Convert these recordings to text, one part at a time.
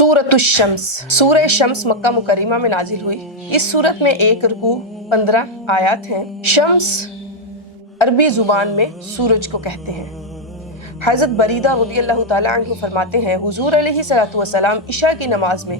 सूरत शम्स। सूरह शम्स मक्का मुकर्रमा में नाजिल हुई। इस सूरत में 1 रुकू 15 आयत हैं। शम्स अरबी जुबान में सूरज को कहते हैं। हज़रत बरीदा रज़ियल्लाहु ताला अन्हु फरमाते हैं, हुजूर अलैहिस्सलातु वस्सलाम इशा की नमाज में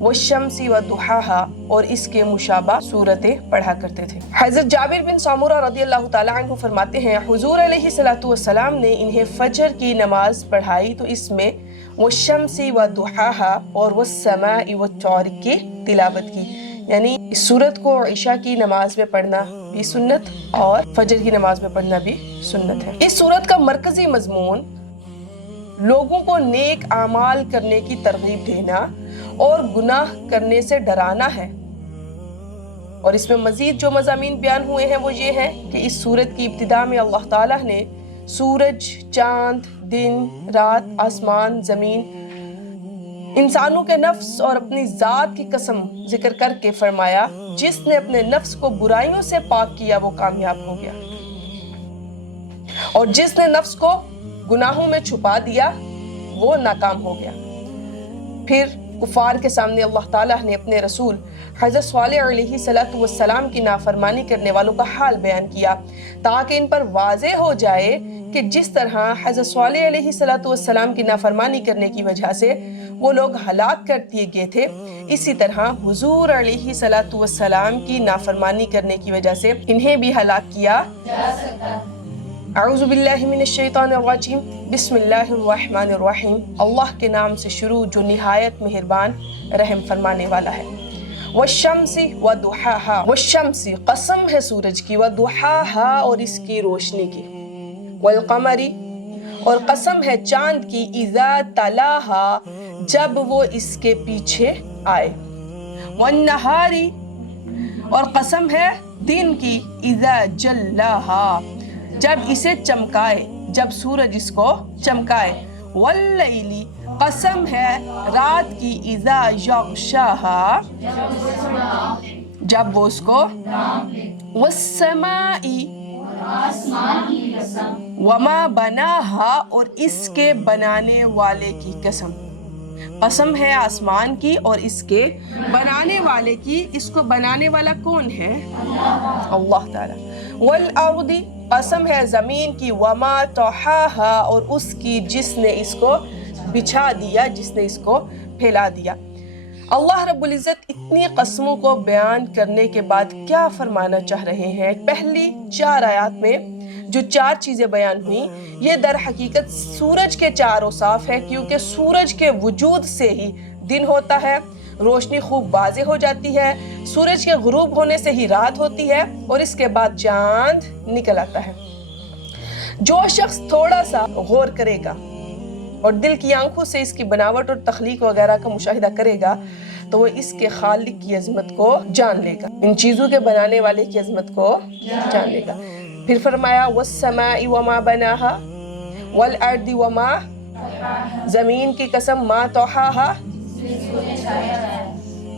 वश्शम्सी व दुहाहा और इसके मुशाबा सूरतें पढ़ा करते थे। हज़रत जाबिर बिन सामुरा रज़ियल्लाहु ताला अन्हु फरमाते हैं, हुजूर अलैहिस्सलातु वस्सलाम ने इन्हें फजर की नमाज पढ़ाई तो इसमें वश्शम्सी व दुहाहा और वस्समाई व तौरिक की तिलावत की। यानी इस सूरत को इशा की नमाज में पढ़ना भी सुन्नत और फजर की नमाज में पढ़ना भी सुन्नत है। इस सूरत का मरकजी मजमून लोगों को नेक आमाल करने की तरगीब देना और गुनाह करने से डराना है। और इसमें मजीद जो मज़ामीन बयान हुए हैं वो ये है कि इस सूरत की इब्तिदा में अल्लाह ताला ने सूरज, चांद, दिन, रात, आसमान, ज़मीन, इंसानों के नफ्स और अपनी ज़ात की कसम जिक्र करके फरमाया, जिसने अपने नफ्स को बुराइयों से पाक किया वो कामयाब हो गया, और जिसने नफ्स को गुनाहों में छुपा दिया वो नाकाम हो गया। फिर कुफार के सामने अल्लाह ताला ने अपने रसूल हज़रत सालेह अलैहिस्सलातु वस्सलाम की नाफरमानी करने वालों का हाल बयान किया, ताकि इन पर वाज़ेह हो जाए कि जिस तरह हज़रत सालेह अलैहिस्सलातु वस्सलाम की नाफरमानी करने की वजह से वो लोग हलाक कर दिए गए थे, इसी तरह हुजूर अलैहिस्सलातु वस्सलाम की नाफरमानी करने की वजह से इन्हें भी हलाक किया जा सकता है। अऊज़ु बिल्लाहि मिनश शैतानिर रजीम, बिस्मिल्लाहिर रहमानिर रहीम। अल्लाह के नाम से शुरू जो निहायत मेहरबान रहम फरमाने वाला है। वश्शम्सी व दुहाहा, वश्शम्सी कसम है सूरज की, व दुहाहा और इसकी रोशनी की, वल कमरी और कसम है चांद की, इज़ा तलाहा जब वो इसके पीछे आए, वन नहारी और कसम है दिन की, इज़ा जल्लाहा जब इसे चमकाए, जब सूरज इसको चमकाए, वल्लैली कसम है रात की, इज़ा यग़शाहा जब वो उसको, वस्समाई वमा बनाहा और इसके बनाने वाले की कसम। कसम है आसमान की और इसके बनाने वाले की। इसको बनाने वाला कौन है? अल्लाह ताला। वल अर्दी कसम है ज़मीन की, वमा तौहाहा और उसकी जिसने इसको बिछा दिया, जिसने इसको फैला दिया। अल्लाह रब्बुल इज़्ज़त इतनी कसमों को बयान करने के बाद क्या फरमाना चाह रहे हैं? पहली 4 आयत में जो 4 चीज़ें बयान हुई, ये दर हकीकत सूरज के 4 औसाफ है, क्योंकि सूरज के वजूद से ही दिन होता है, रोशनी खूब वाज़ेह हो जाती है, सूरज के गुरूब होने से ही रात होती है और इसके बाद चांद निकल आता है। जो शख्स थोड़ा सा गौर करेगा और दिल की आंखों से इसकी बनावट और तख्लीक वगैरह का मुशाहिदा करेगा तो वो इसके खालिक की अजमत को जान लेगा, इन चीज़ों के बनाने वाले की अजमत को जान लेगा। फिर फरमाया वस्समाई वमा बनाहा वल अर्दी वमा, ज़मीन की कसम, मा तौहाहा।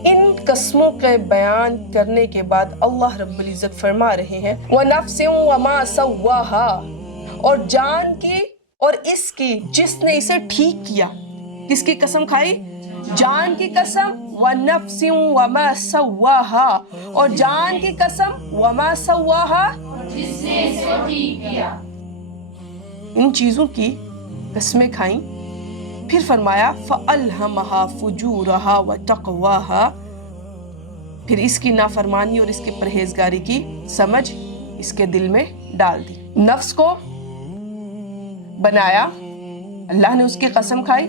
इन कसमों के बयान करने के बाद अल्लाह रब्बुल इज़्ज़त फरमा रहे हैं व नफ्सिन वमा सव्वाहा और जान की और इसकी जिसने इसे ठीक किया। किसकी कसम खाई? जान की कसम, व नफ्सिन वमा सव्वाहा और जान की कसम, वमा सव्वाहा जिसने इसे ठीक किया। इन चीजों की कसमें खाई। फिर फरमाया फ़अल्हमहा फुजूरहा व तक़वाहा, फिर इसकी नाफरमानी और इसके परहेजगारी की समझ इसके दिल में डाल दी। नफ्स को बनाया, अल्लाह ने उसकी कसम खाई,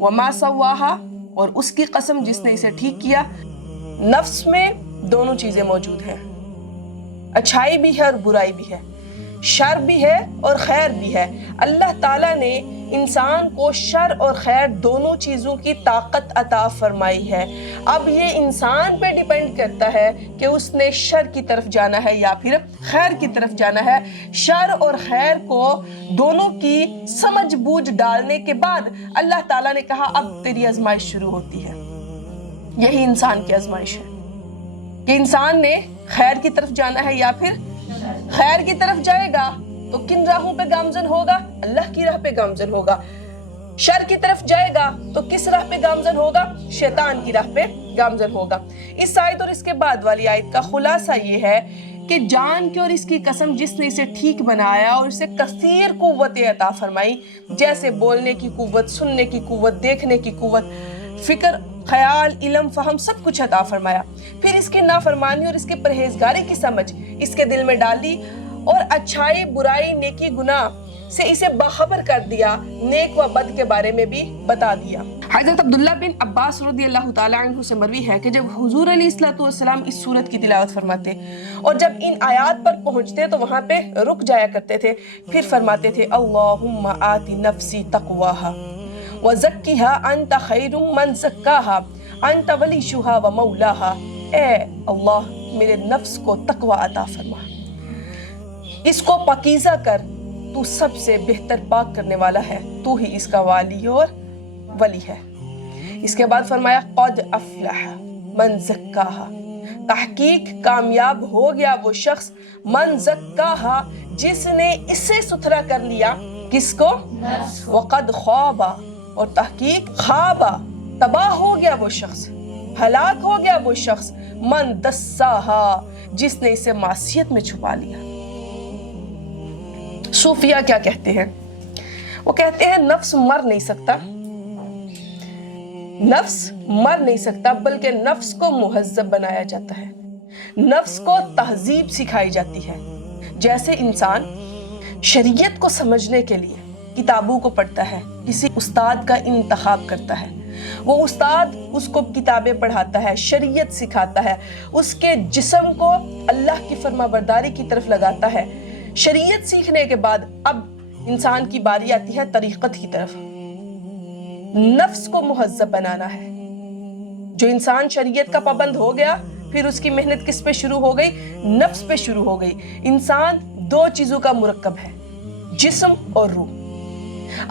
वमा सव्वाहा और उसकी कसम जिसने इसे ठीक किया। नफ्स में दोनों चीज़ें मौजूद हैं, अच्छाई भी है और बुराई भी है, शर भी है और खैर भी है। अल्लाह ताला ने इंसान को शर और खैर दोनों चीज़ों की ताकत अता फरमाई है। अब ये इंसान पे डिपेंड करता है कि उसने शर की तरफ जाना है या फिर खैर की तरफ जाना है। शर और खैर को दोनों की समझ बूझ डालने के बाद अल्लाह ताला ने कहा अब तेरी आजमाइश शुरू होती है। यही इंसान की आजमाइश है कि इंसान ने खैर की तरफ जाना है या फिर खैर की तरफ जाएगा तो किन राहों पे गामजन होगा? अल्लाह की राह पे गामजन होगा। شر کی طرف جائے گا تو کس راہ پہ گامزن ہوگا؟ شیطان کی راہ پہ گامزن ہوگا۔ اس آیت اور اس کے بعد والی آیت کا خلاصہ یہ ہے کہ جان کی اور اس کی قسم جس نے اسے ٹھیک بنایا اور اسے کثیر قوت عطا فرمائی، جیسے بولنے کی قوت، سننے کی قوت، دیکھنے کی قوت، فکر، خیال، علم، فہم، سب کچھ عطا فرمایا، پھر اس کی نافرمانی اور اس کے پرہیزگاری کی سمجھ اس کے دل میں ڈالی اور اچھائی، برائی، نیکی، گناہ سے اسے باخبر کر دیا، نیک و بد کے بارے میں بھی بتا دیا۔ حضرت عبداللہ بن عباس رضی اللہ تعالیٰ عنہ سے مروی ہے کہ جب حضور علیہ السلام اس سورت کی تلاوت فرماتے اور جب ان آیات پر پہنچتے تو وہاں پہ رک جایا کرتے تھے، پھر فرماتے تھے اللہم آتی نفسی تقواہا وزکیہا انت خیر من زکاہا انت ولیشہا و مولاہا، اے اللہ میرے نفس کو تقوی عطا فرما، اس کو پاکیزہ کر، تو سب سے بہتر پاک کرنے والا ہے، تو ہی اس کا والی اور ولی ہے۔ اس کے بعد فرمایا قد افلح من زکاہا، تحقیق کامیاب ہو گیا وہ شخص، من زکاہا جس نے اسے ستھرا کر لیا، کس کو؟ وقد خوابا، اور تحقیق خوابا تباہ ہو گیا وہ شخص، ہلاک ہو گیا وہ شخص، من دساہا جس نے اسے معصیت میں چھپا لیا۔ صوفیہ کیا کہتے ہیں؟ وہ کہتے ہیں نفس مر نہیں سکتا، نفس مر نہیں سکتا، بلکہ نفس کو مہذب بنایا جاتا ہے، نفس کو تہذیب سکھائی جاتی ہے۔ جیسے انسان شریعت کو سمجھنے کے لیے کتابوں کو پڑھتا ہے، کسی استاد کا انتخاب کرتا ہے، وہ استاد اس کو کتابیں پڑھاتا ہے، شریعت سکھاتا ہے، اس کے جسم کو اللہ کی فرما برداری کی طرف لگاتا ہے۔ شریعت سیکھنے کے بعد اب انسان کی باری آتی ہے طریقت کی طرف، نفس کو مہذب بنانا ہے۔ جو انسان شریعت کا پابند ہو گیا، پھر اس کی محنت کس پہ شروع ہو گئی؟ نفس پہ شروع ہو گئی۔ انسان دو چیزوں کا مرکب ہے، جسم اور روح۔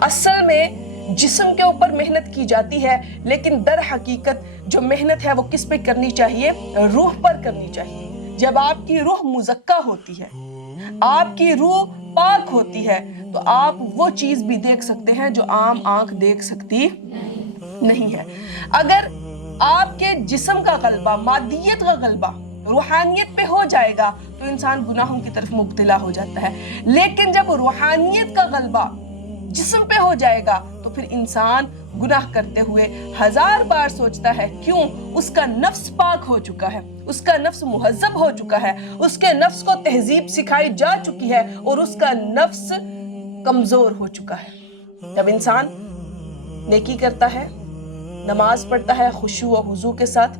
اصل میں جسم کے اوپر محنت کی جاتی ہے، لیکن در حقیقت جو محنت ہے وہ کس پہ کرنی چاہیے؟ روح پر کرنی چاہیے۔ جب آپ کی روح مزکہ ہوتی ہے، آپ کی روح پاک ہوتی ہے، تو آپ وہ چیز بھی دیکھ سکتے ہیں جو عام آنکھ دیکھ سکتی نہیں ہے۔ اگر آپ کے جسم کا غلبہ، مادیت کا غلبہ روحانیت پہ ہو جائے گا تو انسان گناہوں کی طرف مبتلا ہو جاتا ہے، لیکن جب روحانیت کا غلبہ جسم پہ ہو جائے گا تو پھر انسان گناہ کرتے ہوئے ہزار بار سوچتا ہے، کیوں؟ اس کا نفس پاک ہو چکا ہے، اس کا نفس مہذب ہو چکا ہے، اس کے نفس کو تہذیب سکھائی جا چکی ہے اور اس کا نفس کمزور ہو چکا ہے۔ جب انسان نیکی کرتا ہے، نماز پڑھتا ہے خشوع و خضوع کے ساتھ،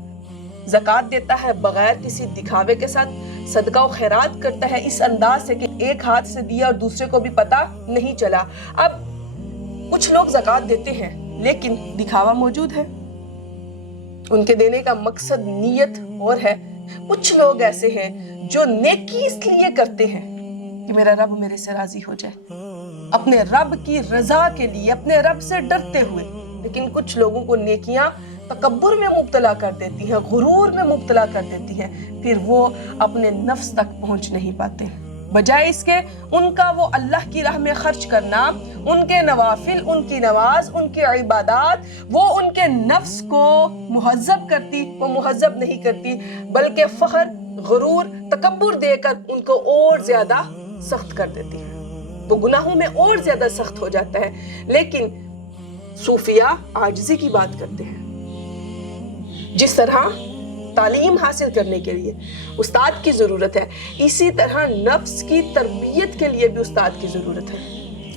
زکوٰۃ دیتا ہے بغیر کسی دکھاوے کے ساتھ، صدقہ و خیرات کرتا ہے اس انداز سے کہ ایک ہاتھ سے دیا اور دوسرے کو بھی پتہ نہیں چلا۔ اب کچھ لوگ زکوٰۃ دیتے ہیں لیکن دکھاوا موجود ہے، ان کے دینے کا مقصد نیت اور ہے۔ کچھ لوگ ایسے ہیں جو نیکی اس لیے کرتے ہیں کہ میرا رب میرے سے راضی ہو جائے، اپنے رب کی رضا کے لیے، اپنے رب سے ڈرتے ہوئے، لیکن کچھ لوگوں کو نیکیاں تکبر میں مبتلا کر دیتی ہیں، غرور میں مبتلا کر دیتی ہیں، پھر وہ اپنے نفس تک پہنچ نہیں پاتے۔ بجائے اس کے ان کا وہ اللہ کی راہ میں خرچ کرنا، ان کے نوافل، ان کی نماز، ان کی عبادات، وہ ان کے نفس کو مہذب کرتی، وہ مہذب نہیں کرتی، بلکہ فخر، غرور، تکبر دے کر ان کو اور زیادہ سخت کر دیتی ہے، وہ گناہوں میں اور زیادہ سخت ہو جاتا ہے۔ لیکن صوفیہ عاجزی کی بات کرتے ہیں۔ جس طرح تعلیم حاصل کرنے کے لیے استاد کی ضرورت ہے، اسی طرح نفس کی تربیت کے لیے بھی استاد کی ضرورت ہے،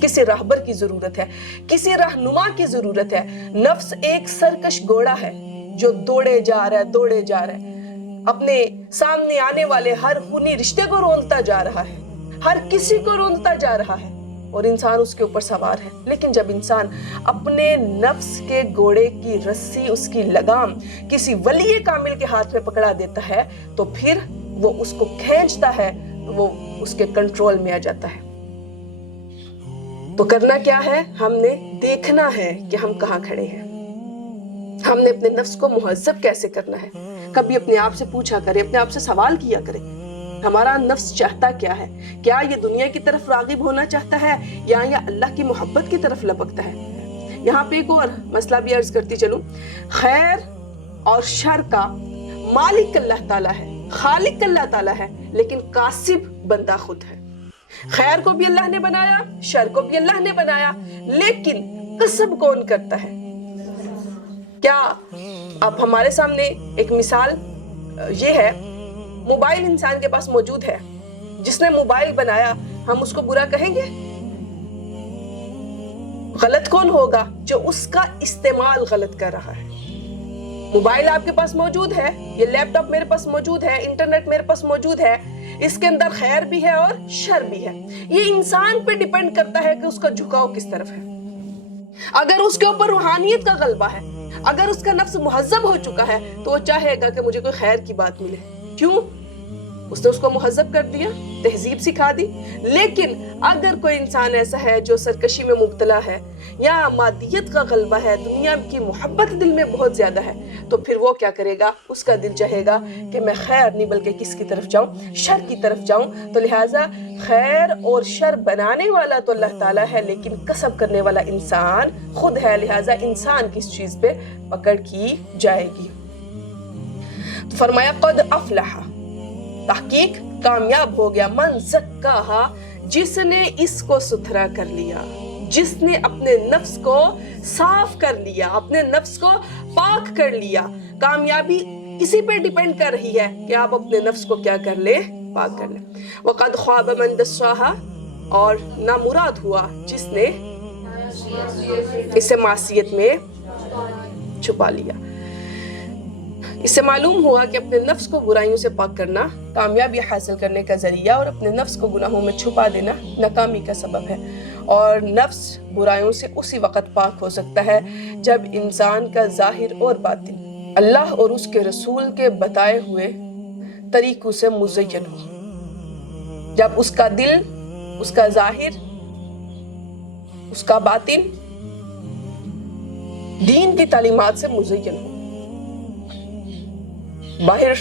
کسی راہبر کی ضرورت ہے، کسی رہنما کی ضرورت ہے۔ نفس ایک سرکش گھوڑا ہے جو دوڑے جا رہا ہے، اپنے سامنے آنے والے ہر خونی رشتے کو روندتا جا رہا ہے، ہر کسی کو روندتا جا رہا ہے، اور انسان اس کے اوپر سوار ہے۔ لیکن جب انسان اپنے نفس کے گھوڑے کی رسی، اس کی لگام کسی ولی کامل کے ہاتھ میں پکڑا دیتا ہے تو پھر وہ اس کو کھینچتا ہے، وہ اس کے کنٹرول میں آ جاتا ہے۔ تو کرنا کیا ہے؟ ہم نے دیکھنا ہے کہ ہم کہاں کھڑے ہیں، ہم نے اپنے نفس کو مہذب کیسے کرنا ہے۔ کبھی اپنے آپ سے پوچھا کرے، اپنے آپ سے سوال کیا کرے، ہمارا نفس چاہتا کیا ہے؟ کیا یہ دنیا کی طرف راغب ہونا چاہتا ہے یا اللہ کی محبت کی طرف لپکتا ہے؟ यहाँ पे एक और मसला भी अर्ज करती चलूं, खैर और शर का मालिक अल्लाह ताला है, खालिक अल्लाह ताला है, लेकिन कासिब बंदा खुद है। खैर को भी अल्लाह ने बनाया, शर को भी अल्लाह ने बनाया, लेकिन कसब कौन करता है? क्या अब हमारे सामने एक मिसाल ये है, मोबाइल इंसान के पास मौजूद है, जिसने मोबाइल बनाया हम उसको बुरा कहेंगे? गलत कौन होगा? जो उसका इस्तेमाल गलत कर रहा है। मोबाइल आपके पास मौजूद है, ये लैपटॉप मेरे पास मौजूद है, इंटरनेट मेरे पास मौजूद है, इसके अंदर खैर भी है और शर भी है। ये इंसान पे डिपेंड करता है कि उसका झुकाव किस तरफ है। अगर उसके ऊपर रूहानियत का गलबा है, अगर उसका नफ्स मुहज्जब हो चुका है, तो वो चाहेगा कि मुझे कोई खैर की बात मिले। क्यों? उसने उसको मुहज्जब कर दिया, तहजीब सिखा दी। लेकिन अगर कोई इंसान ऐसा है जो सरकशी में मुब्तला है या मादियत का गलबा है, दुनिया की मोहब्बत दिल में बहुत ज्यादा है, तो फिर वो क्या करेगा? उसका दिल चाहेगा कि मैं खैर नहीं बल्कि किसकी तरफ जाऊं? शर की तरफ जाऊं। तो लिहाजा खैर और शर बनाने वाला तो अल्लाह ताला है, लेकिन कसब करने वाला इंसान खुद है। लिहाजा इंसान किस चीज पे पकड़ की जाएगी? तो फरमाया क़द अफ़लहा, तहकीक कामयाब हो गया, मन ज़क्काहा, जिसने इसको सुथरा कर लिया, जिसने अपने नफ्स को साफ कर लिया, अपने नफ्स को पाक कर लिया। कामयाबी इसी पे डिपेंड कर रही है कि आप अपने नफ्स को क्या कर ले? पाक कर ले। वक़द ख़ाब मन दस्साहा, और नामुराद हुआ जिसने इसे मासियत में छुपा लिया। इससे मालूम हुआ कि अपने नफ्स को बुराइयों से पाक करना कामयाबी हासिल करने का जरिया और अपने नफ्स को गुनाहों में छुपा देना नाकामी का सबब है। और नफ्स बुराइयों से उसी वक़्त पाक हो सकता है जब इंसान का ज़ाहिर और बातिन अल्लाह और उसके रसूल के बताए हुए तरीकों से मुज़य्यन हो, जब उसका दिल, उसका ज़ाहिर, उसका बातिन दीन की तालीमात से मुज़य्यन हो। बाहर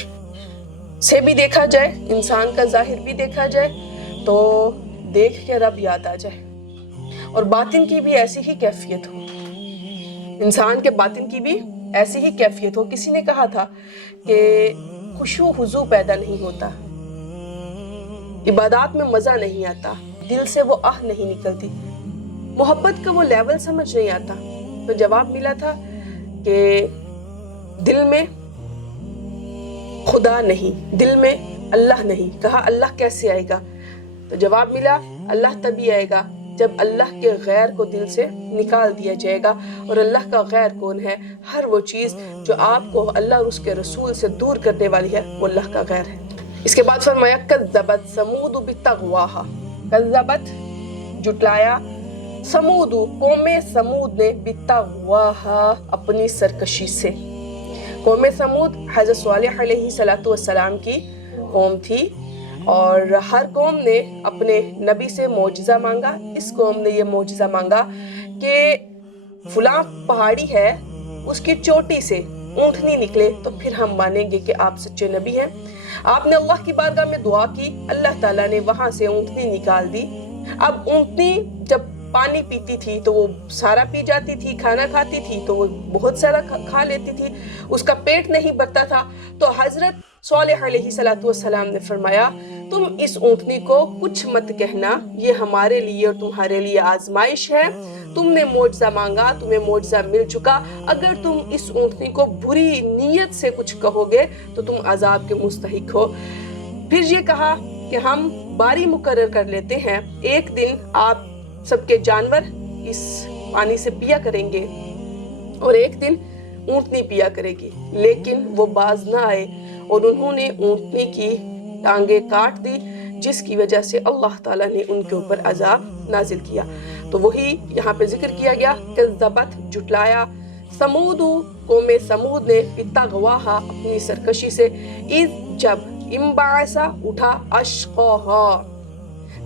से भी देखा जाए, इंसान का जाहिर भी देखा जाए, तो देख के रब याद आ जाए, और बातिन की भी ऐसी ही कैफियत हो, इंसान के बातिन की भी ऐसी ही कैफियत हो। किसी ने कहा था कि खुशू हुजू पैदा नहीं होता, इबादत में मजा नहीं आता, दिल से वो आह नहीं निकलती, मोहब्बत का वो लेवल समझ नहीं आता। तो जवाब मिला था कि दिल में खुदा नहीं, दिल में अल्लाह नहीं। कहा अल्लाह कैसे आएगा? तो जवाब मिला अल्लाह तभी आएगा जब अल्लाह के गैर को दिल से निकाल दिया जाएगा। और अल्लाह का गैर कौन है? हर वो चीज़ जो आपको अल्लाह और उसके रसूल से दूर करने वाली है, वो अल्लाह का गैर है। इसके बाद फरमाया कज़्ज़बत समूद बितग़वाहा, कज़्ज़बत जुटलाया, समूद कौमे समूद ने बितग़वाहा अपनी सरकशी से। कौम समूद हज़रत सालेह अलैहिस्सलाम की कौम थी, और हर कौम ने अपने नबी से मौजिज़ा मांगा। इस कौम ने ये मौजिज़ा मांगा कि फलां पहाड़ी है, उसकी चोटी से ऊँटनी निकले तो फिर हम मानेंगे कि आप सच्चे नबी हैं। आपने अल्लाह की बारगाह में दुआ की, अल्लाह ताला ने वहाँ से ऊँटनी निकाल दी। अब ऊँटनी जब पानी पीती थी तो वो सारा पी जाती थी, खाना खाती थी तो वो बहुत सारा खा लेती थी, उसका पेट नहीं भरता था। तो हज़रत सालेह अलैहिस्सलाम ने फरमाया तुम इस ऊँटनी को कुछ मत कहना, ये हमारे लिए और तुम्हारे लिए आजमाइश है। तुमने मौजज़ा मांगा, तुम्हें मौजज़ा मिल चुका। अगर तुम इस ऊँटनी को बुरी नीयत से कुछ कहोगे तो तुम अजाब के मुस्तहिक हो। फिर ये कहा कि हम बारी मुकर्रर कर लेते हैं, एक दिन आप सबके जानवर इस पानी से पिया करेंगे और एक दिन ऊँटनी पिया करेगी। लेकिन वो बाज ना आए और उन्होंने ऊँटनी की टांगे काट दी, जिसकी वजह से अल्लाह ताला ने उनके ऊपर अजाब नाजिल किया। तो वही यहाँ पे जिक्र किया गया, कज़्ज़बत जुटलाया, समूद कौमे समूद ने बितग़वाहा अपनी सरकशी से, इज़ जब इम्बासा उठा, अश्क़ाहा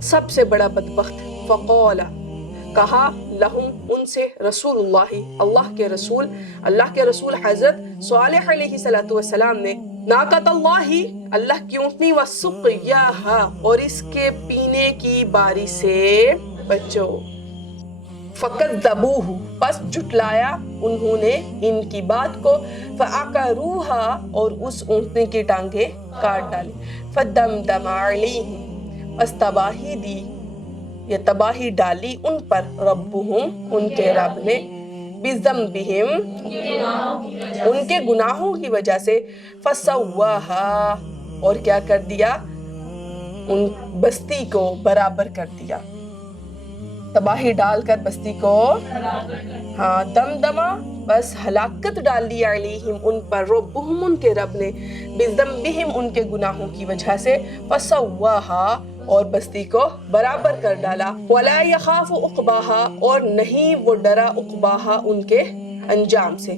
सबसे बड़ा बदबख्त, फ़क़ाला कहा, लहुम उनसे, रसूलुल्लाही अल्लाह के रसूल हज़रत सालेह अलैहिस्सलाम ने, नाक़तल्लाही अल्लाह की ऊँटनी, व सुक़याहा और इसके पीने की बारी से बचो। फ़कज़्ज़बूहु پس جھٹلایا انہوں نے ان کی بات کو، فَعَقَرُوهَا اور اس اونٹنے کی ٹانگیں کاٹ ڈالی، فَدَمْدَمَ عَلَيْهِمْ بس تباہی دی یا تباہی ڈالی ان پر، ربہم ان کے رب نے، بِذَنبِہِمْ ان کے گناہوں کی وجہ سے، فَسَوَّاهَا اور کیا کر دیا، ان بستی کو برابر کر دیا، تباہی ڈال کر بستی کو ہاں دمدمہ بس ہلاکت ڈال دی علیہم ان پر، ربہم ان کے رب نے، بذنبہم ان کے گناہوں کی وجہ سے، فسواہا اور بستی کو برابر کر ڈالا، ولا یخاف عقباہا اور نہیں وہ ڈرا عقباہا ان کے انجام سے۔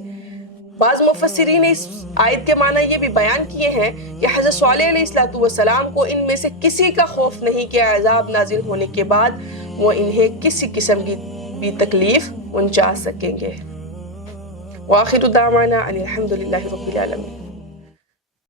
بعض مفسرین نے اس آیت کے معنی یہ بھی بیان کیے ہیں کہ حضرت صالح علیہ السلام کو ان میں سے کسی کا خوف نہیں کہ عذاب نازل ہونے کے بعد وہ انہیں کسی قسم کی بھی تکلیف پہنچا سکیں گے۔ وآخر دعوانا ان الحمد للہ رب العالمین۔